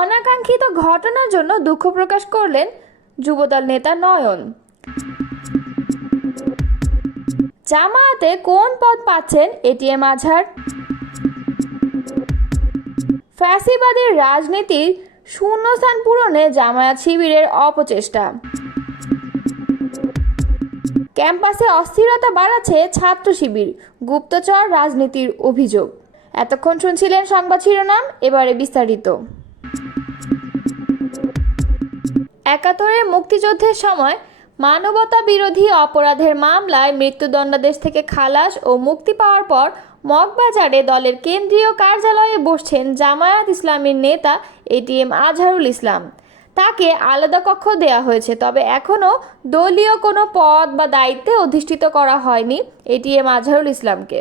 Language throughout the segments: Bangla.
অনাকাঙ্ক্ষিত ঘটনার জন্য দুঃখ প্রকাশ করলেন যুবদল নেতা নয়ন। জামায়াতে কোন পদ পাচ্ছেন এটিএম আজহার? ফ্যাসিবাদী রাজনীতির শূন্যস্থান পূরণে জামায়াত শিবিরের অপচেষ্টা। ক্যাম্পাসে অস্থিরতা বাড়াচ্ছে ছাত্র শিবির, গুপ্তচর রাজনীতির অভিযোগ। এতক্ষণ শুনছিলেন সংবাদ শিরোনাম, এবারে বিস্তারিত। ৭১-এর মুক্তিযুদ্ধের সময় মানবতা বিরোধী অপরাধের মামলায় মৃত্যুদণ্ডাদেশ থেকে খালাস ও মুক্তি পাওয়ার পর মগবাজারে দলের কেন্দ্রীয় কার্যালয়ে বসছেন জামায়াত ইসলামীর নেতা এটিএম আজহারুল ইসলাম। তাকে আলাদা কক্ষ দেওয়া হয়েছে, তবে এখনও দলীয় কোনো পদ বা দায়িত্বে অধিষ্ঠিত করা হয়নি এটিএম আজহারুল ইসলামকে।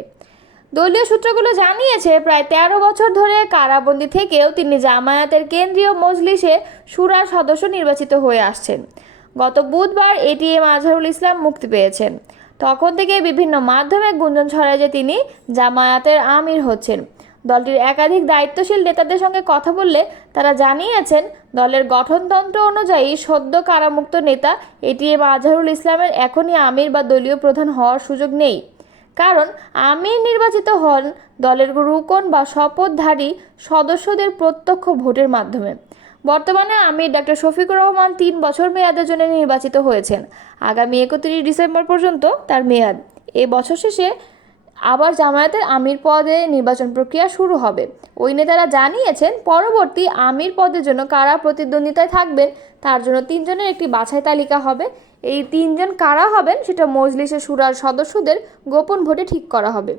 দলীয় সূত্রগুলো জানিয়েছে, প্রায় ১৩ বছর ধরে কারাবন্দী থেকেও তিনি জামায়াতের কেন্দ্রীয় মজলিসে শুরার সদস্য নির্বাচিত হয়ে আসছেন। গত বুধবার এটিএম আজহারুল ইসলাম মুক্তি পেয়েছেন। তখন থেকে বিভিন্ন মাধ্যমে গুঞ্জন ছড়ায় যে তিনি জামায়াতের আমির হচ্ছেন। দলটির একাধিক দায়িত্বশীল নেতাদের সঙ্গে কথা বললে তারা জানিয়েছেন, দলের গঠনতন্ত্র অনুযায়ী সদ্য কারামুক্ত নেতা এটিএম আজহারুল ইসলামের এখনই আমির বা দলীয় প্রধান হওয়ার সুযোগ নেই। কারণ আমির নির্বাচিত হন দলের রুকন বা শপথধারী সদস্যদের প্রত্যক্ষ ভোটের মাধ্যমে। বর্তমানে আমির ডক্টর শফিকুর রহমান ৩ বছর মেয়াদের জন্য নির্বাচিত হয়েছেন। আগামী ৩১ ডিসেম্বর পর্যন্ত তার মেয়াদ। এ বছর শেষে আবার জামায়াতের আমির পদে নির্বাচন প্রক্রিয়া শুরু হবে। ওই নেতারা জানিয়েছেন, পরবর্তী আমির পদের জন্য কারা প্রতিদ্বন্দ্বিতায় থাকবেন তার জন্য ৩ জনের একটি বাছাই তালিকা হবে। এই ৩ জন কারা হবেন সেটা মজলিসে শুরার সদস্যদের গোপন ভোটে ঠিক করা হবে।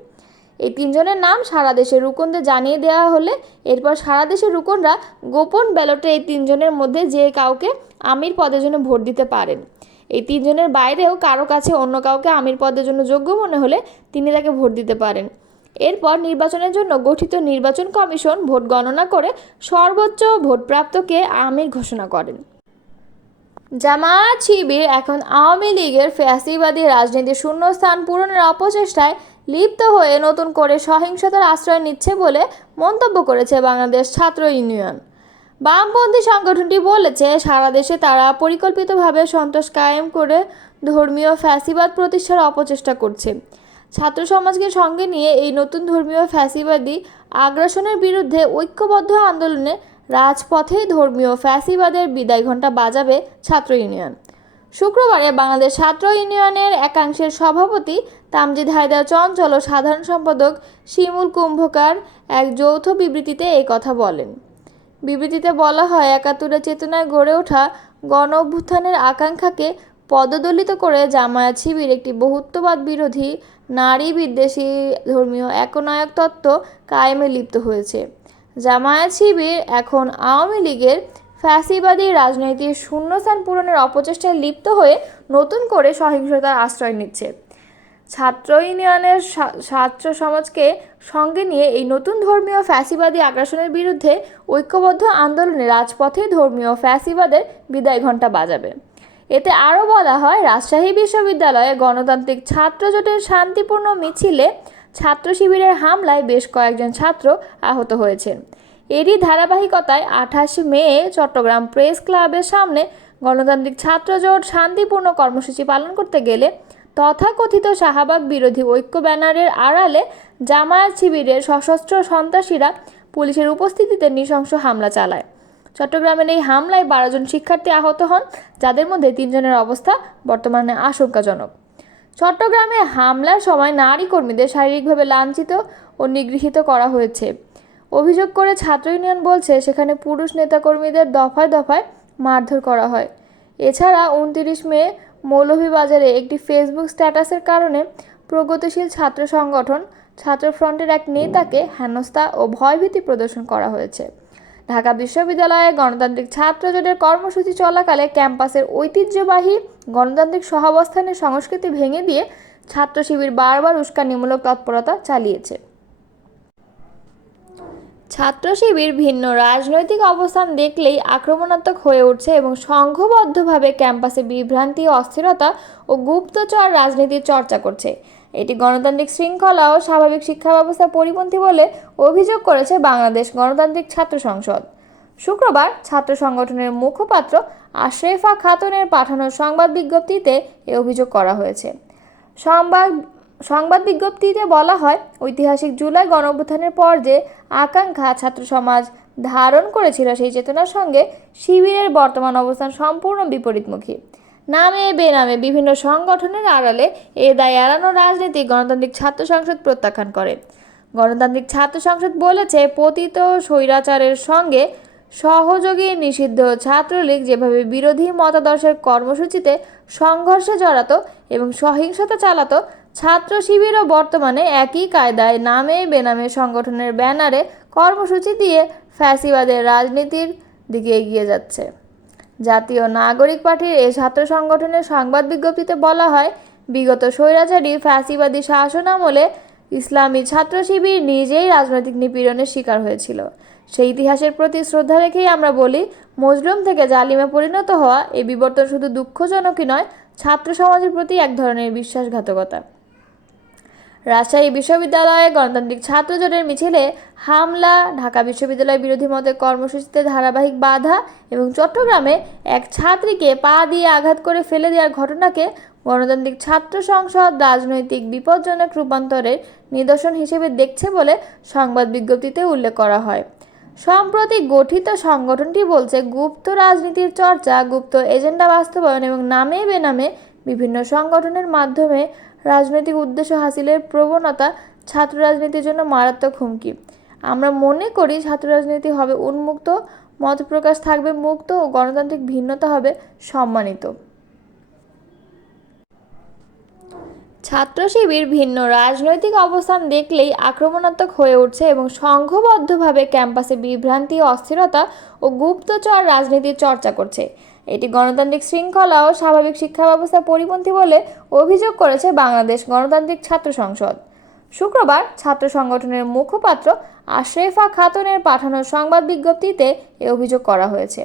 এই ৩ জনের নাম সারা দেশের রুকনদের জানিয়ে দেওয়া হলে এরপর সারা দেশের রুকনরা গোপন ব্যালটে এই ৩ জনের মধ্যে যে কাউকে আমির পদের জন্য ভোট দিতে পারেন। এই ৩ জনের বাইরেও কারো কাছে অন্য কাউকে আমির পদের জন্য যোগ্য মনে হলে তিনি তাকে ভোট দিতে পারেন। এরপর নির্বাচনের জন্য গঠিত নির্বাচন কমিশন ভোট গণনা করে সর্বোচ্চ ভোটপ্রাপ্তকে আমির ঘোষণা করেন। জামায়াত শিবির এখন আওয়ামী লীগের ফ্যাসিবাদী রাজনীতির শূন্যস্থান পূরণের অপচেষ্টায় লিপ্ত হয়ে নতুন করে সহিংসতার আশ্রয় নিচ্ছে বলে মন্তব্য করেছে বাংলাদেশ ছাত্র ইউনিয়ন। বামপন্থী সংগঠনটি বলেছে, সারা দেশে তারা পরিকল্পিতভাবে সন্ত্রাস কায়েম করে ধর্মীয় ফ্যাসিবাদ প্রতিষ্ঠার অপচেষ্টা করছে। ছাত্র সমাজকে সঙ্গে নিয়ে এই নতুন ধর্মীয় ফ্যাসিবাদী আগ্রাসনের বিরুদ্ধে ঐক্যবদ্ধ আন্দোলনে রাজপথে ধর্মীয় ফ্যাসিবাদের বিদায় ঘণ্টা বাজাবে ছাত্র ইউনিয়ন। শুক্রবারে বাংলাদেশ ছাত্র ইউনিয়নের একাংশের সভাপতি তামজিদ হায়দার চঞ্চল ও সাধারণ সম্পাদক শিমুল কুম্ভকার এক যৌথ বিবৃতিতে এই কথা বলেন। বিবৃতিতে বলা হয়, ৭১-এর চেতনায় গড়ে ওঠা গণ অভ্যুত্থানের আকাঙ্ক্ষাকে পদদলিত করে জামায়াত শিবির একটি বহুত্ববাদ বিরোধী, নারী বিদ্বেষী ধর্মীয় একনায়ক তত্ত্ব কায়েমে লিপ্ত হয়েছে। জামায়াত শিবির এখন আওয়ামী লীগের ফ্যাসিবাদী রাজনীতির শূন্যস্থান পূরণের অপচেষ্টায় লিপ্ত হয়ে নতুন করে সহিংসতার আশ্রয় নিচ্ছে। ছাত্র ইউনিয়নের ছাত্র সমাজকে সঙ্গে নিয়ে এই নতুন ধর্মীয় ফ্যাসিবাদী আগ্রাসনের বিরুদ্ধে ঐক্যবদ্ধ আন্দোলনে রাজপথে ধর্মীয় ফ্যাসিবাদের বিদায় ঘণ্টা বাজাবে। এতে আরও বলা হয়, রাজশাহী বিশ্ববিদ্যালয়ে গণতান্ত্রিক ছাত্র জোটের শান্তিপূর্ণ মিছিলে ছাত্র শিবিরের হামলায় বেশ কয়েকজন ছাত্র আহত হয়েছেন। এরই ধারাবাহিকতায় ২৮ মে চট্টগ্রাম প্রেস ক্লাবের সামনে গণতান্ত্রিক ছাত্র জোট শান্তিপূর্ণ কর্মসূচি পালন করতে গেলে তথাকথিত শাহবাগ বিরোধী ঐক্য ব্যানারের আড়ালে জামায়াত শিবিরের সশস্ত্র সন্ত্রাসীরা পুলিশের উপস্থিতিতে নৃশংস হামলা চালায়। চট্টগ্রামের এই হামলায় ১২ জন শিক্ষার্থী আহত হন, যাদের মধ্যে ৩ জনের অবস্থা বর্তমানে আশঙ্কাজনক। চট্টগ্রামে হামলার সময় নারী কর্মীদের শারীরিকভাবে লাঞ্ছিত ও নিগৃহীত করা হয়েছে অভিযোগ করে ছাত্র ইউনিয়ন বলছে, সেখানে পুরুষ নেতাকর্মীদের দফায় দফায় মারধর করা হয়। এছাড়া ২৯ মে মৌলভীবাজারে একটি ফেসবুক স্ট্যাটাসের কারণে প্রগতিশীল ছাত্র সংগঠন ছাত্রফ্রন্টের এক নেতাকে হেনস্থা ও ভয়ভীতি প্রদর্শন করা হয়েছে। ঢাকা বিশ্ববিদ্যালয়ে গণতান্ত্রিক ছাত্র জোটের কর্মসূচি চলাকালে ক্যাম্পাসের ঐতিহ্যবাহী গণতান্ত্রিক সহাবস্থানের সংস্কৃতি ভেঙে দিয়ে ছাত্র শিবির বারবার উস্কানিমূলক তৎপরতা চালিয়েছে। ছাত্র শিবির ভিন্ন রাজনৈতিক অবস্থান দেখলেই আক্রমণাত্মক হয়ে উঠছে এবং সংঘবদ্ধভাবে ক্যাম্পাসে বিভ্রান্তি, অস্থিরতা ও গুপ্তচর রাজনীতির চর্চা করছে। এটি গণতান্ত্রিক শৃঙ্খলা ও স্বাভাবিক শিক্ষা ব্যবস্থা পরিপন্থী বলে অভিযোগ করেছে বাংলাদেশ গণতান্ত্রিক ছাত্র সংসদ। শুক্রবার ছাত্র সংগঠনের মুখপাত্র আশরাফা খাতুনের পাঠানো সংবাদ বিজ্ঞপ্তিতে এ অভিযোগ করা হয়েছে। সংবাদ বিজ্ঞপ্তিতে বলা হয়, ঐতিহাসিক জুলাই গণঅভ্যুত্থানের পর যে আকাঙ্ক্ষা ছাত্র সমাজ ধারণ করেছিল, সেই চেতনার সঙ্গে শিবিরের বর্তমান অবস্থান সম্পূর্ণ বিপরীতমুখী। নামে বেনামে বিভিন্ন সংগঠনের আড়ালে এ দায় এড়ানোর রাজনীতি গণতান্ত্রিক ছাত্র সংসদ প্রত্যাখ্যান করে। গণতান্ত্রিক ছাত্র সংসদ বলেছে, পতিত স্বৈরাচারের সঙ্গে সহযোগী নিষিদ্ধ ছাত্রলীগ যেভাবে বিরোধী মতাদর্শের কর্মসূচিতে সংঘর্ষে জড়াতো এবং সহিংসতা চালাতো, ছাত্র শিবিরও বর্তমানে একই কায়দায় নামে বেনামে সংগঠনের ব্যানারে কর্মসূচি দিয়ে ফ্যাসিবাদের রাজনীতির দিকে এগিয়ে যাচ্ছে। জাতীয় নাগরিক পার্টির এই ছাত্র সংগঠনের সংবাদ বিজ্ঞপ্তিতে বলা হয়, বিগত স্বৈরাচারী ফ্যাসিবাদী শাসনামলে ইসলামী ছাত্র শিবির নিজেই রাজনৈতিক নিপীড়নের শিকার হয়েছিল। সেই ইতিহাসের প্রতি শ্রদ্ধা রেখেই আমরা বলি, মজলুম থেকে জালিমে পরিণত হওয়া এই বিবর্তন শুধু দুঃখজনকই নয়, ছাত্র সমাজের প্রতি এক ধরনের বিশ্বাসঘাতকতা। রাজশাহী বিশ্ববিদ্যালয়ে গণতান্ত্রিক ছাত্র জোটের মিছিলে হামলা, ঢাকা বিশ্ববিদ্যালয় বিরোধী মতের কর্মসূচিতে ধারাবাহিক বাধা এবং চট্টগ্রামে এক ছাত্রীকে পা দিয়ে আঘাত করে ফেলে দেওয়ার ঘটনাকে গণতান্ত্রিক ছাত্র সংসদ রাজনৈতিক বিপজ্জনক রূপান্তরের নিদর্শন হিসেবে দেখছে বলে সংবাদ বিজ্ঞপ্তিতে উল্লেখ করা হয়। সম্প্রতি গঠিত সংগঠনটি বলছে, গুপ্ত রাজনীতির চর্চা, গুপ্ত এজেন্ডা বাস্তবায়ন এবং নামে বেনামে বিভিন্ন সংগঠনের মাধ্যমে রাজনৈতিক উদ্দেশ্য হাসিলের প্রবণতা ছাত্র রাজনীতির জন্য মারাত্মক হুমকি। আমরা মনে করি ছাত্র রাজনীতি হবে উন্মুক্ত, মত প্রকাশ থাকবে মুক্ত ও গণতান্ত্রিক ভিন্নতা হবে সম্মানিত। ছাত্র শিবির ভিন্ন রাজনৈতিক অবস্থান দেখলেই আক্রমণাত্মক হয়ে উঠছে এবং সংঘবদ্ধভাবে ক্যাম্পাসে বিভ্রান্তি, অস্থিরতা ও গুপ্তচর রাজনীতির চর্চা করছে। এটি গণতান্ত্রিক শৃঙ্খলা ও স্বাভাবিক শিক্ষা ব্যবস্থা পরিপন্থী বলে অভিযোগ করেছে বাংলাদেশ গণতান্ত্রিক ছাত্র সংসদ। শুক্রবার ছাত্র সংগঠনের মুখপাত্র আশরাফা খাতুনের পাঠানো সংবাদ বিজ্ঞপ্তিতে এ অভিযোগ করা হয়েছে।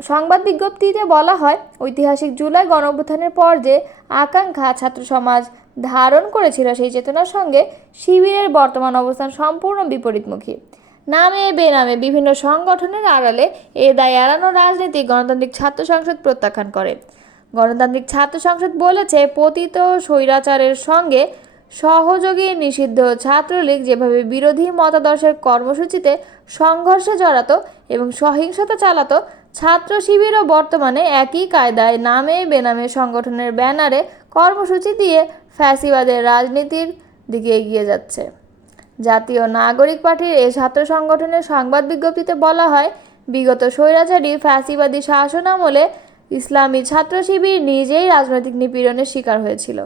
সংবাদ বিজ্ঞপ্তিতে বলা হয়, ঐতিহাসিক জুলাই গণঅভ্যুত্থানের পর যে আকাঙ্ক্ষা ছাত্র সমাজ ধারণ করেছিল, সেই চেতনার সঙ্গে শিবিরের বর্তমান অবস্থান সম্পূর্ণ বিপরীতমুখী। নামে বেনামে বিভিন্ন সংগঠনের আড়ালে এ দায় এড়ানোর রাজনীতি গণতান্ত্রিক ছাত্র সংসদ প্রত্যাখ্যান করে। গণতান্ত্রিক ছাত্র সংসদ বলেছে, পতিত স্বৈরাচারের সঙ্গে সহযোগী নিষিদ্ধ ছাত্রলীগ যেভাবে বিরোধী মতাদর্শের কর্মসূচিতে সংঘর্ষে জড়াতো এবং সহিংসতা চালাতো, ছাত্র শিবিরও বর্তমানে একই কায়দায় নামে বেনামে সংগঠনের ব্যানারে কর্মসূচি দিয়ে ফ্যাসিবাদের রাজনীতির দিকে এগিয়ে যাচ্ছে। জাতীয় নাগরিক পার্টির এই ছাত্র সংগঠনের সংবাদ বিজ্ঞপ্তিতে বলা হয়, বিগত স্বৈরাচারী ফ্যাসিবাদী শাসনামলে ইসলামী ছাত্র শিবির নিজেই রাজনৈতিক নিপীড়নের শিকার হয়েছিল।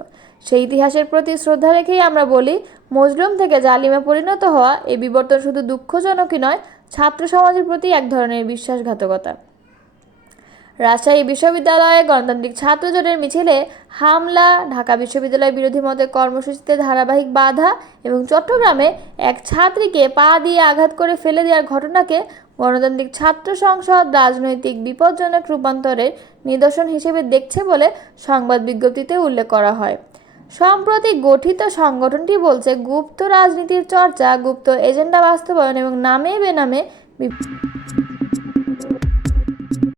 সেই ইতিহাসের প্রতি শ্রদ্ধা রেখেই আমরা বলি, মজলুম থেকে জালিমে পরিণত হওয়া এই বিবর্তন শুধু দুঃখজনকই নয়, ছাত্র সমাজের প্রতি এক ধরনের বিশ্বাসঘাতকতা। রাজশাহী বিশ্ববিদ্যালয়ে গণতান্ত্রিক ছাত্র জোটের মিছিলে হামলা, ঢাকা বিশ্ববিদ্যালয় বিরোধী মতের কর্মসূচিতে ধারাবাহিক বাধা এবং চট্টগ্রামে এক ছাত্রীকে পা দিয়ে আঘাত করে ফেলে দেওয়ার ঘটনাকে গণতান্ত্রিক ছাত্র সংসদ রাজনৈতিক বিপজ্জনক রূপান্তরের নিদর্শন হিসেবে দেখছে বলে সংবাদ বিজ্ঞপ্তিতে উল্লেখ করা হয়। সম্প্রতি গঠিত সংগঠনটি বলছে, গুপ্ত রাজনীতির চর্চা, গুপ্ত এজেন্ডা বাস্তবায়ন এবং নামে বেনামে